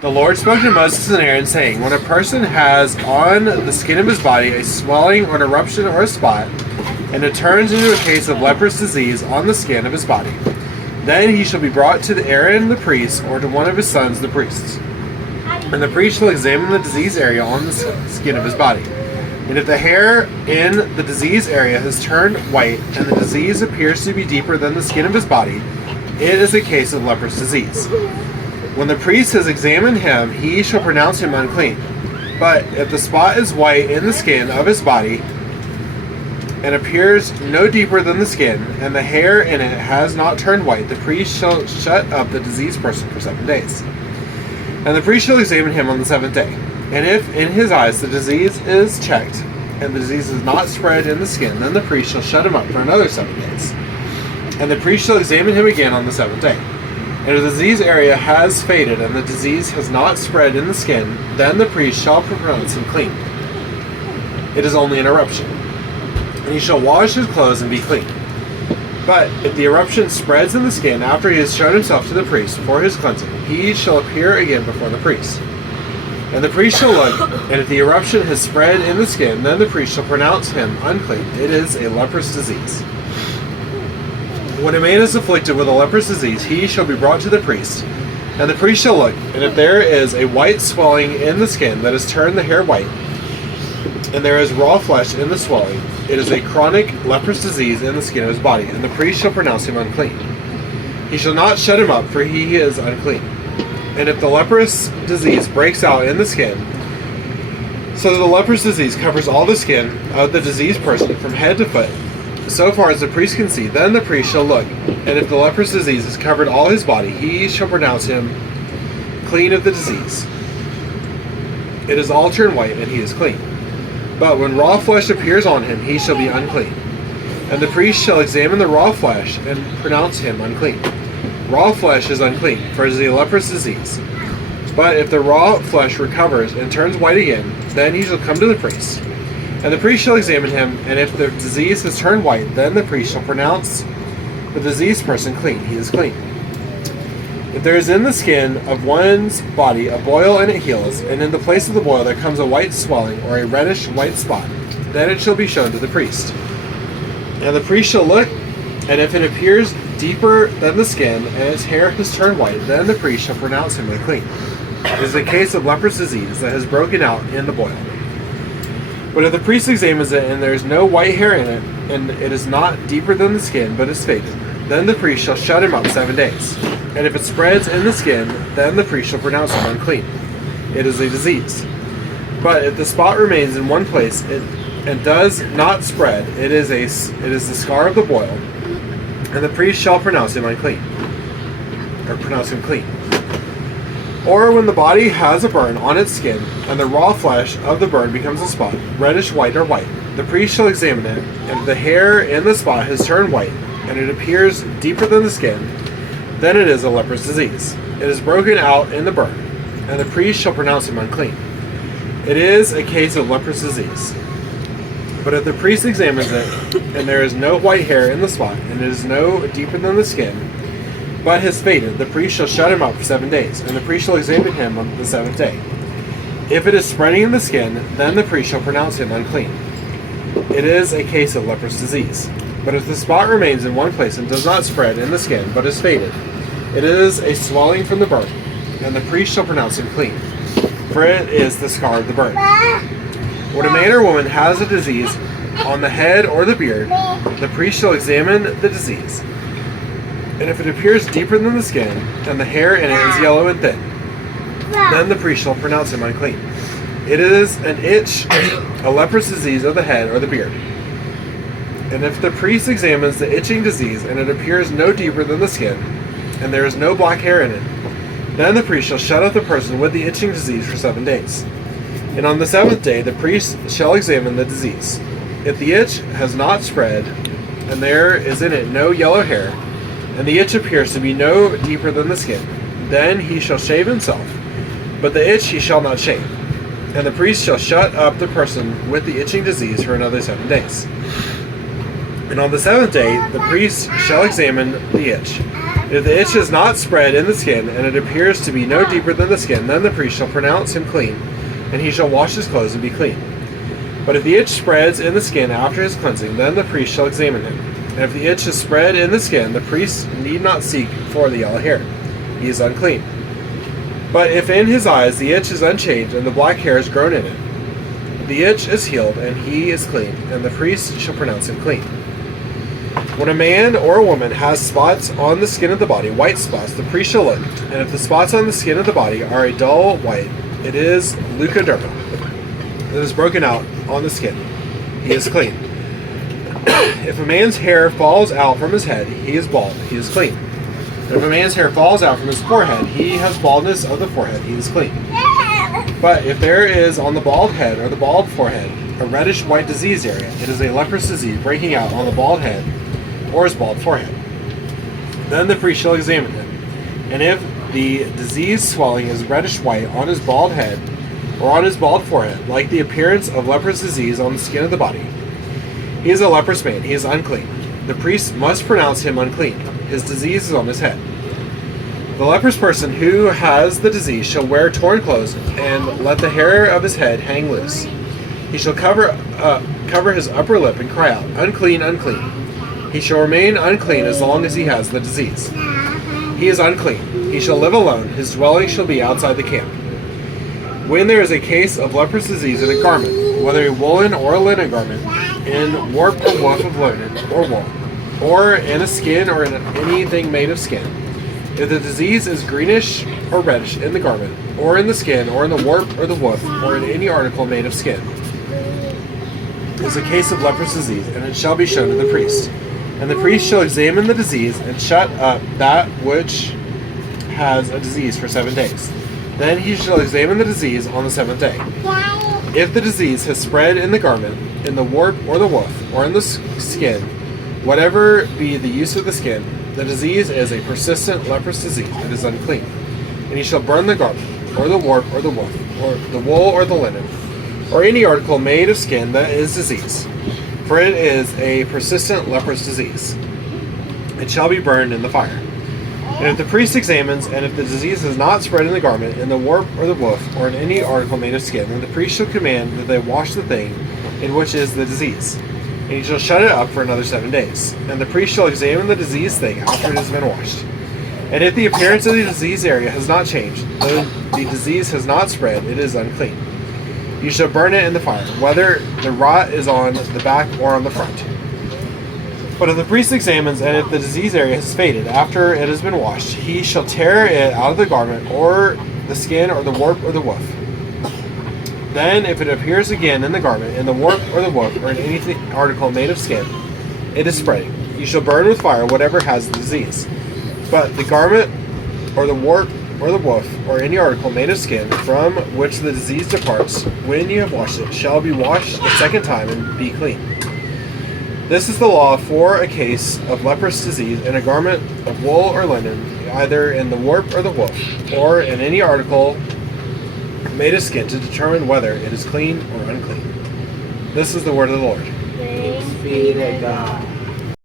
The Lord spoke to Moses and Aaron, saying, when a person has on the skin of his body a swelling or an eruption or a spot, and it turns into a case of leprous disease on the skin of his body, then he shall be brought to Aaron the priest, or to one of his sons the priests. And the priest shall examine the disease area on the skin of his body. And if the hair in the disease area has turned white, and the disease appears to be deeper than the skin of his body, it is a case of leprous disease. When the priest has examined him, he shall pronounce him unclean. But if the spot is white in the skin of his body, and appears no deeper than the skin, and the hair in it has not turned white, the priest shall shut up the diseased person for 7 days. And the priest shall examine him on the 7th day. And if in his eyes the disease is checked, and the disease is not spread in the skin, then the priest shall shut him up for another 7 days. And the priest shall examine him again on the 7th day. And if the disease area has faded, and the disease has not spread in the skin, then the priest shall pronounce him clean. It is only an eruption. And he shall wash his clothes and be clean. But if the eruption spreads in the skin after he has shown himself to the priest for his cleansing, he shall appear again before the priest. And the priest shall look, and if the eruption has spread in the skin, then the priest shall pronounce him unclean. It is a leprous disease. When a man is afflicted with a leprous disease, he shall be brought to the priest, and the priest shall look, and if there is a white swelling in the skin that has turned the hair white, and there is raw flesh in the swelling, it is a chronic leprous disease in the skin of his body, and the priest shall pronounce him unclean. He shall not shut him up, for he is unclean. And if the leprous disease breaks out in the skin, so that the leprous disease covers all the skin of the diseased person from head to foot, so far as the priest can see, then the priest shall look, and if the leprous disease has covered all his body, he shall pronounce him clean of the disease. It is all turned white, and he is clean. But when raw flesh appears on him, he shall be unclean. And the priest shall examine the raw flesh, and pronounce him unclean. Raw flesh is unclean, for it is a leprous disease. But if the raw flesh recovers and turns white again, then he shall come to the priest. And the priest shall examine him, and if the disease has turned white, then the priest shall pronounce the diseased person clean. He is clean. If there is in the skin of one's body a boil and it heals, and in the place of the boil there comes a white swelling or a reddish white spot, then it shall be shown to the priest. And the priest shall look, and if it appears deeper than the skin, and its hair has turned white, then the priest shall pronounce him unclean. It is a case of leprous disease that has broken out in the boil. But if the priest examines it, and there is no white hair in it, and it is not deeper than the skin, but is faded, then the priest shall shut him up 7 days. And if it spreads in the skin, then the priest shall pronounce him unclean. It is a disease. But if the spot remains in one place and does not spread, it is the scar of the boil, and the priest shall pronounce him unclean, or pronounce him clean. Or when the body has a burn on its skin, and the raw flesh of the burn becomes a spot, reddish white or white, the priest shall examine it, and if the hair in the spot has turned white, and it appears deeper than the skin, then it is a leprous disease. It is broken out in the burn, and the priest shall pronounce him unclean. It is a case of leprous disease. But if the priest examines it, and there is no white hair in the spot, and it is no deeper than the skin, but has faded, the priest shall shut him up for 7 days, and the priest shall examine him on the 7th day. If it is spreading in the skin, then the priest shall pronounce him unclean. It is a case of leprous disease. But if the spot remains in one place and does not spread in the skin, but is faded, it is a swelling from the burn, and the priest shall pronounce him clean, for it is the scar of the burn. When a man or woman has a disease on the head or the beard, the priest shall examine the disease. And if it appears deeper than the skin, and the hair in it is yellow and thin, then the priest shall pronounce him unclean. It is an itch, a leprous disease of the head or the beard. And if the priest examines the itching disease, and it appears no deeper than the skin, and there is no black hair in it, then the priest shall shut up the person with the itching disease for 7 days. And on the 7th day the priest shall examine the disease. If the itch has not spread, and there is in it no yellow hair, and the itch appears to be no deeper than the skin, then he shall shave himself, but the itch he shall not shave. And the priest shall shut up the person with the itching disease for another 7 days. And on the 7th day the priest shall examine the itch. If the itch is not spread in the skin, and it appears to be no deeper than the skin, then the priest shall pronounce him clean, and he shall wash his clothes and be clean. But if the itch spreads in the skin after his cleansing, then the priest shall examine him. And if the itch is spread in the skin, the priest need not seek for the yellow hair. He is unclean. But if in his eyes the itch is unchanged, and the black hair is grown in it, the itch is healed, and he is clean, and the priest shall pronounce him clean. When a man or a woman has spots on the skin of the body, white spots, the priest shall look, and if the spots on the skin of the body are a dull white, it is leukoderma. It is broken out on the skin. He is clean. If a man's hair falls out from his head, he is bald. He is clean. And if a man's hair falls out from his forehead, he has baldness of the forehead. He is clean. But if there is on the bald head or the bald forehead a reddish white disease area, it is a leprous disease breaking out on the bald head or his bald forehead. Then the priest shall examine him. And if the disease swelling is reddish white on his bald head or on his bald forehead, like the appearance of leprous disease on the skin of the body, he is a leprous man. He is unclean. The priest must pronounce him unclean. His disease is on his head. The leprous person who has the disease shall wear torn clothes and let the hair of his head hang loose. He shall cover his upper lip and cry out, "Unclean, unclean." He shall remain unclean as long as he has the disease. He is unclean. He shall live alone. His dwelling shall be outside the camp. When there is a case of leprous disease in a garment, whether a woolen or a linen garment, in warp or woof of linen or wool, or in a skin or in anything made of skin, if the disease is greenish or reddish in the garment, or in the skin, or in the warp or the woof, or in any article made of skin, is a case of leprous disease, and it shall be shown to the priest. And the priest shall examine the disease and shut up that which has a disease for 7 days. Then he shall examine the disease on the 7th day. If the disease has spread in the garment, in the warp or the woof, or in the skin, whatever be the use of the skin, the disease is a persistent leprous disease. It is unclean. And he shall burn the garment, or the warp or the woof, or the wool or the linen, or any article made of skin that is diseased, for it is a persistent leprous disease. It shall be burned in the fire. And if the priest examines, and if the disease has not spread in the garment, in the warp or the woof, or in any article made of skin, then the priest shall command that they wash the thing in which is the disease. And he shall shut it up for another 7 days. And the priest shall examine the diseased thing after it has been washed. And if the appearance of the diseased area has not changed, though the disease has not spread, it is unclean. You shall burn it in the fire, whether the rot is on the back or on the front. But if the priest examines, and if the disease area has faded after it has been washed, he shall tear it out of the garment, or the skin, or the warp, or the woof. Then, if it appears again in the garment, in the warp, or the woof, or in any article made of skin, it is spreading. You shall burn with fire whatever has the disease. But the garment, or the warp, or the woof, or any article made of skin, from which the disease departs, when you have washed it, shall be washed the second time and be clean. This is the law for a case of leprous disease in a garment of wool or linen, either in the warp or the woof, or in any article made of skin, to determine whether it is clean or unclean. This is the word of the Lord. Thanks be to God.